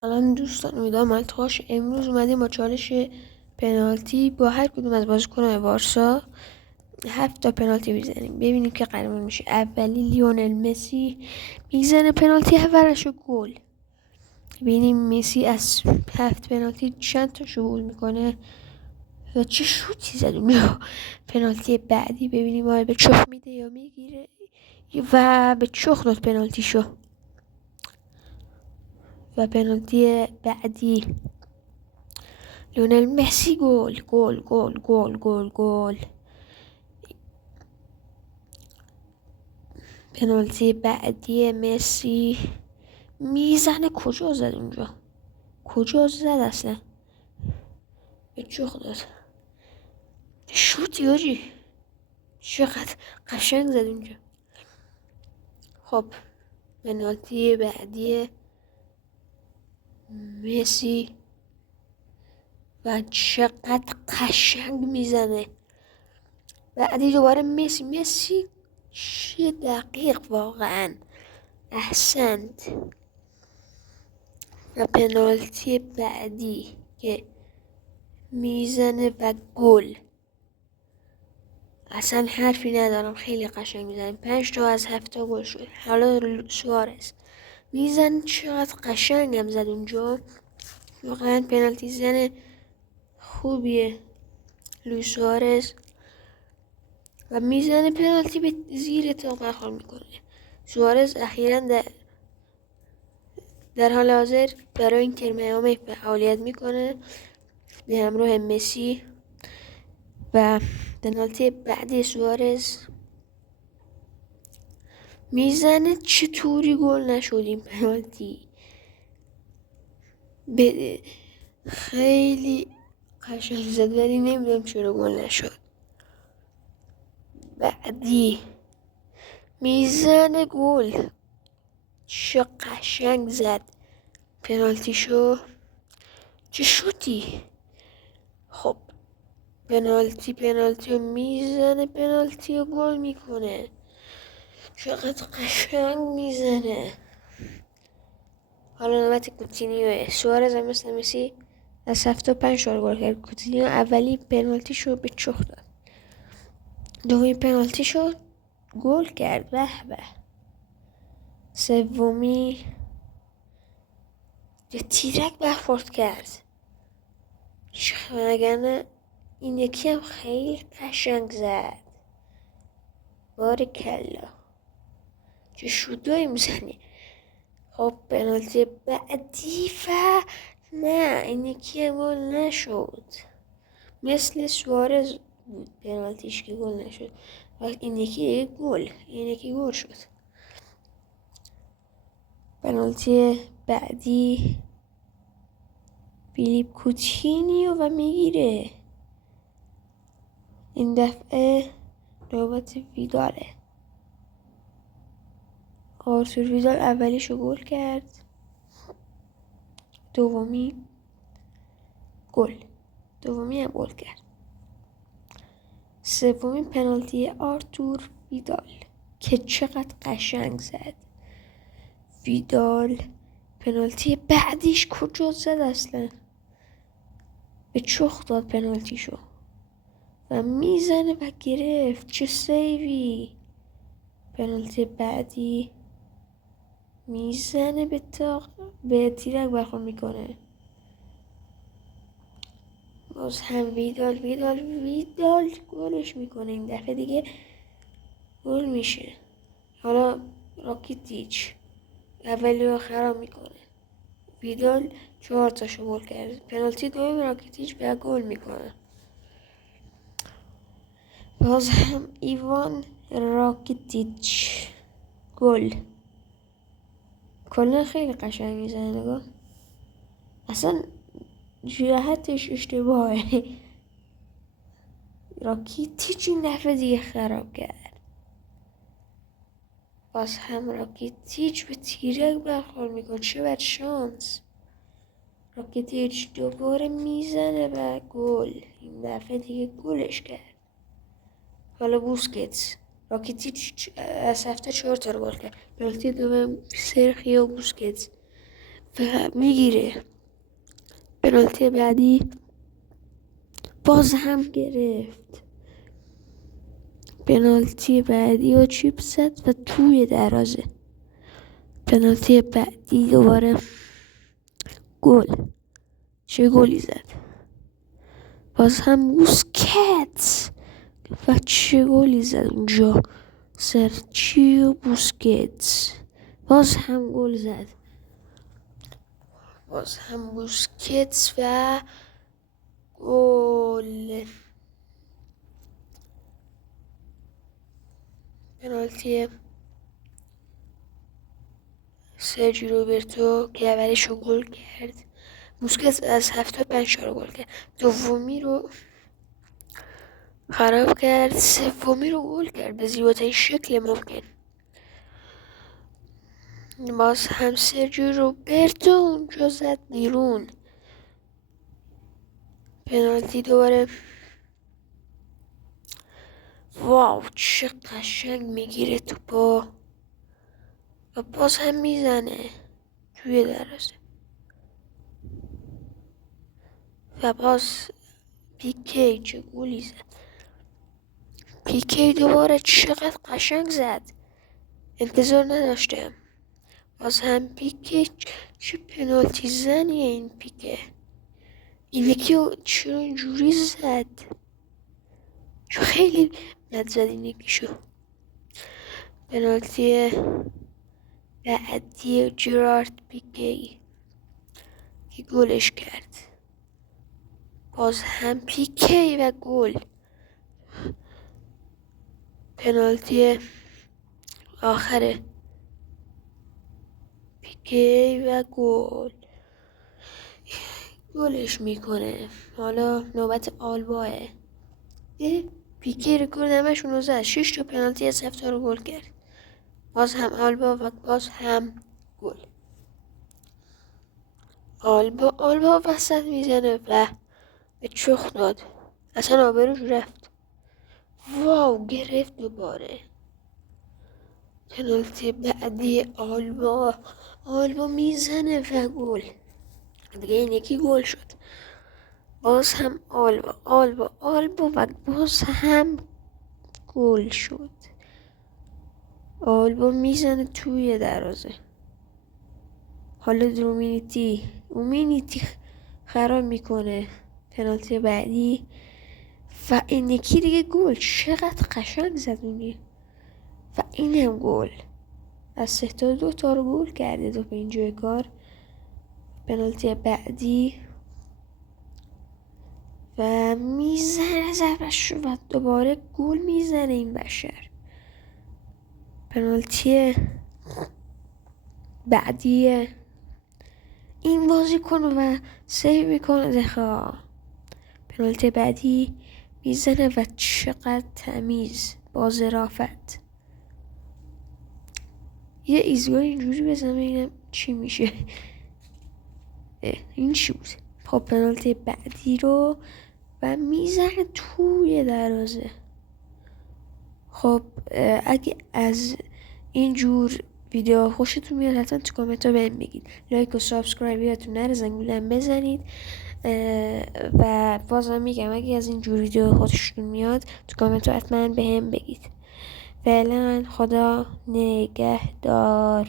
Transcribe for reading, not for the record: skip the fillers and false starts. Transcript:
سلام دوستان، امیدوارم حالت خوش. امروز اومدیم با چالش پنالتی با هر کدوم از بازیکن‌های بارسا 7 تا پنالتی میزنیم، ببینیم که قهرمان میشه. اولی لیونل مسی میزنه پنالتی اولشو گل. ببینیم مسی از 7 پنالتی چند تا گل میکنه و چه شوتی زد اونجا. پنالتی بعدی ببینیم آیا به چخ میده یا میگیره و به چخ داد پنالتیشو. و پنالتی بعدی لیونل مسی گل گل گل گل گل گل. پنالتی بعدی مسی میزنه، کجا زد اونجا؟ کجا زد اصلا؟ به چخ داد. شوتی آجی، چقدر قشنگ زد اونجا. خب پنالتی بعدی مسی و چقدر قشنگ میزنه. بعدی دوباره مسی چه دقیق، واقعا احسنت. و پنالتی بعدی که میزنه و گل، اصلا حرفی ندارم، خیلی قشنگ میزنه. 5 تا از 7 تا گل شد. حالا سوارز میزنه، چقدر قشنگ هم زد اونجا، واقعا پنالتی زن خوبیه لوئیس سوارز. و میزنه پنالتی به زیر تا برخورد میکنه. سوارز اخیرا در حال حاضر برای اینتر میامی فعالیت میکنه به همراه مسی. و پنالتی بعدی سوارز میزنه، چطوری گل نشد این پنالتی؟ خیلی قشنگ زد ولی نمیدونم چرا گل نشد. بعدی میزنه گل، چه قشنگ زد پنالتی شو، چه شوتی. خب پنالتی رو میزنه، پنالتی رو گل میکنه، چقدر قشنگ میزنه. حالا نوبت کوتینیوه. سوارز هم مثل مسی از 75 تا گل کرد. کوتینیو اولی پنالتی شو به چخ داد، دومی پنالتی شو گل کرد، به به. سومی به تیرک برخورد کرد، وگرنه این یکی هم خیلی قشنگ زد. باریکلا، چه شوتایی میزنی. خب پنالتی بعدی و نه، این یکی هم گل نشد، مثل سوارز بود پنالتیش که گل نشد. و این یکی گل، این یکی گل شد. پنالتی بعدی فیلیپ کوتینیو و میگیره. این دفعه نوبت ویداله. آرتور ویدال اولیشو گل کرد، دومی هم گل کرد. سومین پنالتی آرتور ویدال که چقدر قشنگ زد ویدال. پنالتی بعدیش کجا زد اصلا؟ به چخ داد پنالتیشو و میزنه و گرفت، چه سیوی. پنالتی بعدی میزنه به تیرک برخورد میکنه. باز هم ویدال گلش میکنه. این دفعه دیگه گل میشه. حالا راکیتیچ اولی رو خراب میکنه. ویدال 4 تاشو گل کرد. پنالتی دوم راکیتیچ به گل میکنه. باز هم ایوان راکیتیچ گل. کلا خیلی قشنگ میزنه، نگاه اصلا جهتش اشتباهه. راکیتیچ این دفعه دیگه خراب کرد. باز هم راکیتیچ به تیرک برخورد میکنه، چه بد شانس. راکیتیچ دوباره میزنه و گل. این دفعه دیگه گلش کرد. حالا بوسکتس. راکیتیچ از هفته 4 تا گل کرد. پنالتی دوم سرخیو بوسکتس و میگیره. پنالتی بعدی باز هم گرفت. پنالتی بعدی و چیپ زد و توی دروازه. پنالتی بعدی دوباره گل. چه گلی زد. باز هم بوسکت و چه گلی زد اونجا. سرچیو بوسکت باز هم گل زد. باز هم بوسکت و گل. پنالتی سرجی روبرتو که اولش رو گل کرد. بوسکت از 75 تا گل کرد. دومی رو خراب کرد. سومی رو گل کرد به زیباترین شکل ممکن. باز هم سرجی روبرتو اونجا زد بیرون. پنالتی دوباره. واو چه قشنگ میگیره توپو و باز هم میزنه توی دروازه. و باز پیکی چه گلی زد. پیکی دوباره چقدر قشنگ زد. انتظار نداشتم. باز هم پیکی چه پنالتی زنیه این پیکه. این یکی چرا اینجوری زد. چون خیلی بد زد این یکیشو. پنالتی بعدی جرارد پیکی که گلش کرد. باز هم پیکی و گل. پنالتی آخره پیکی و گل. گلش میکنه. حالا نوبت آلباه. پیکی رکورد همشون رو زد. 6 تا پنالتی از 7 تا رو گل کرد. باز هم آلبا و باز هم گل. آلبا وسط میزنه و به چخ داد. اصلا آبروش رفت. واو گرفت دوباره. پنالتی بعدی آلبا میزنه و گل. دیگه این یکی گل شد. باز هم آلبا و باز هم گل شد. آلبا میزنه توی دروازه. حالا اومینیتی خراب میکنه. پنالتی بعدی و این یکی دیگه گل. چقدر قشنگ زد اونی. و اینم گل. از 3 تا 2 تا رو گل کرده تو به اینجای کار. پنالتی بعدی و میزنه ضربش و دوباره گل میزنه این بشر. پنالتی بعدی این بازی کنه و سیو میکنه دخا. پنالتی بعدی میزنه و چقدر تمیز با ظرافت. یه ایزگاه اینجوری بزنم ببینم چی میشه. این چی بود. خب پنالتی بعدی رو و میزنه توی دروازه. خب اگه از اینجور ویدیو خوشتون میاد حتما تو کامنت ها بهم بگید. لایک و سابسکرایب یادتون نره. زنگولم بزنید. و بازم میگم اگه از اینجور ویدیو خوشتون میاد تو کامنت ها حتما بهم بگید. فعلا خدا نگهدار.